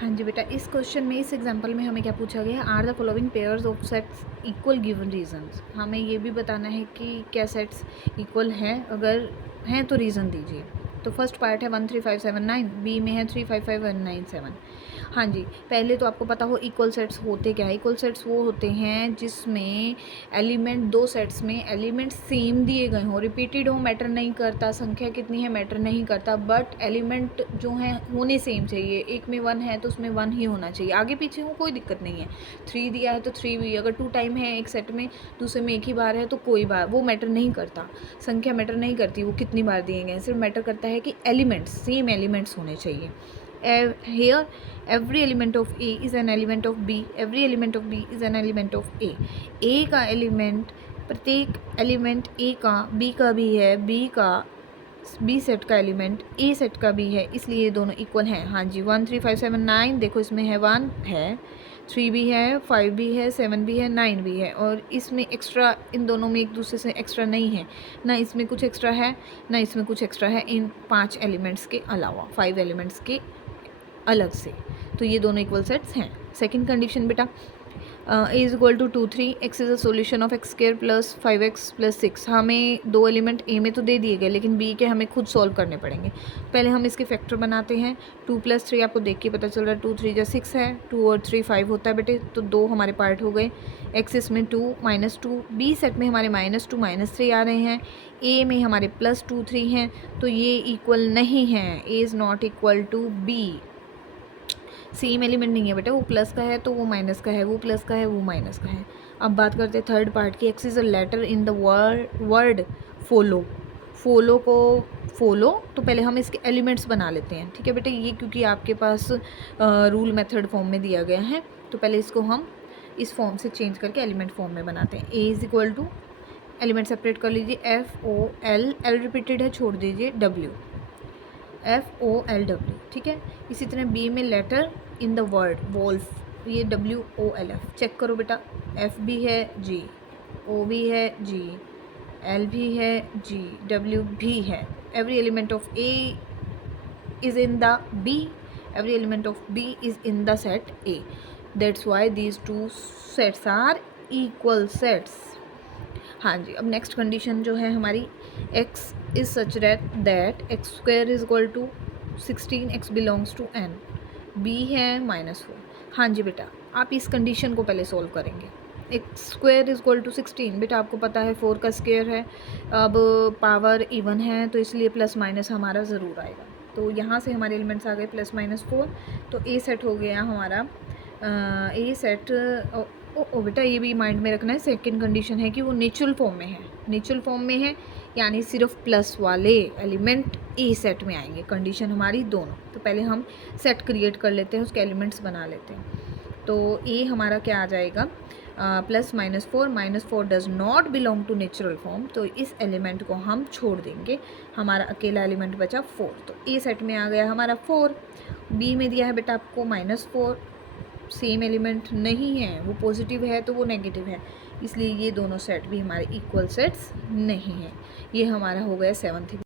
हाँ जी बेटा, इस क्वेश्चन में, इस एग्जांपल में हमें क्या पूछा गया है, are the following pairs of sets equal given reasons. हमें ये भी बताना है कि क्या सेट्स इक्वल हैं, अगर हैं तो रीज़न दीजिए। तो फर्स्ट पार्ट है 1 3 5 7 9, बी में है 3 5 5 1 9 7। हाँ जी, पहले तो आपको पता हो इक्वल सेट्स होते क्या है। इक्वल सेट्स वो होते हैं जिसमें एलिमेंट, दो सेट्स में एलिमेंट सेम दिए गए हों, रिपीटेड हो मैटर नहीं करता, संख्या कितनी है मैटर नहीं करता, बट एलिमेंट जो हैं होने सेम चाहिए। एक में 1 है तो उसमें 1 ही होना चाहिए, आगे पीछे हो कोई दिक्कत नहीं है। 3 दिया है तो 3 भी, अगर 2 टाइम है एक सेट में, दूसरे में एक ही बार है तो कोई बार वो मैटर नहीं करता, संख्या मैटर नहीं करती वो कितनी बार दिए गए हैं, सिर्फ मैटर करता है कि एलिमेंट्स, सेम एलिमेंट्स होने चाहिए। Here every element of A is an element of B, every element of B is an element of A। A का एलिमेंट, प्रत्येक एलिमेंट A का B का भी है, B सेट का एलिमेंट A सेट का भी है, इसलिए ये दोनों इक्वल हैं। हाँ जी, 1 3 5 7 9, देखो इसमें है 1 है, 3 भी है, 5 भी है, 7 भी है, 9 भी है, और इसमें एक्स्ट्रा, इन दोनों में एक दूसरे से एक्स्ट्रा नहीं है, ना इसमें कुछ एक्स्ट्रा है ना इसमें कुछ एक्स्ट्रा है, इन 5 एलिमेंट्स के अलावा, 5 एलिमेंट्स के अलग से। तो ये दोनों इक्वल सेट्स हैं। सेकंड कंडीशन बेटा, A is equal to 2 3, X is a solution of X square plus 5x plus 6। हमें दो एलिमेंट ए में तो दे दिए गए, लेकिन बी के हमें खुद सॉल्व करने पड़ेंगे। पहले हम इसके फैक्टर बनाते हैं। 2 + 3 आपको देख के पता चल रहा है, 2 3 = 6 है, 2 और 3 5 होता है बेटे, तो 2 हमारे पार्ट हो गए। एक्स इसमें 2 -2, बी सेट में हमारे -2 -3 आ रहे हैं, ए में हमारे +2 3 हैं, तो ये इक्वल नहीं है, A is not equal to B. Same element नहीं है बेटा, वो प्लस का है तो वो माइनस का है, वो प्लस का है वो माइनस का है। अब बात करते हैं थर्ड पार्ट की। X is a letter in the word follow. Follow को फॉलो, तो पहले हम इसके एलिमेंट्स बना लेते हैं, ठीक है बेटा। ये क्योंकि आपके पास रूल मेथड फॉर्म में दिया गया है, तो पहले इसको हम इस फॉर्म से चेंज करके एलिमेंट फॉर्म में बनाते हैं। A is equal to, element separate कर लीजिए, FOL, एल रिपीटेड है छोड़ दीजिए, WFOLW, ठीक है। इसी तरह बी में letter in the word wolf, ये WOLF, चेक करो बेटा, F भी है G, O भी है G, L भी है G, W भी है। Every element of A is in the B, every element of B is in the set A, that's why these two sets are equal sets। हाँ जी, अब next condition जो है हमारी, x is such that x square is equal to 16, x belongs to n, b है -4। हाँ जी बेटा, आप इस कंडीशन को पहले सॉल्व करेंगे। X square is equal to 16, बेटा आपको पता है 4 का स्क्वायर है, अब पावर इवन है तो इसलिए प्लस माइनस हमारा ज़रूर आएगा। तो यहाँ से हमारे एलिमेंट्स आ गए +-4, तो ए सेट हो गया हमारा, ए सेट। ओ बेटा ये भी माइंड में रखना है, सेकंड कंडीशन है कि वो नेचुरल फॉर्म में है, नेचुरल फॉर्म में है, यानी सिर्फ प्लस वाले एलिमेंट ए सेट में आएंगे। कंडीशन हमारी दोनों, तो पहले हम सेट क्रिएट कर लेते हैं, उसके एलिमेंट्स बना लेते हैं। तो ए हमारा क्या आ जाएगा, +-4, -4 does not belong to natural form, तो इस एलिमेंट को हम छोड़ देंगे, हमारा अकेला एलिमेंट बचा 4। तो ए सेट में आ गया हमारा 4, बी में दिया है बेटा आपको -4, सेम एलिमेंट नहीं है, वो पॉजिटिव है तो वो नेगेटिव है, इसलिए ये दोनों सेट भी हमारे इक्वल सेट्स नहीं हैं। ये हमारा हो गया 7th।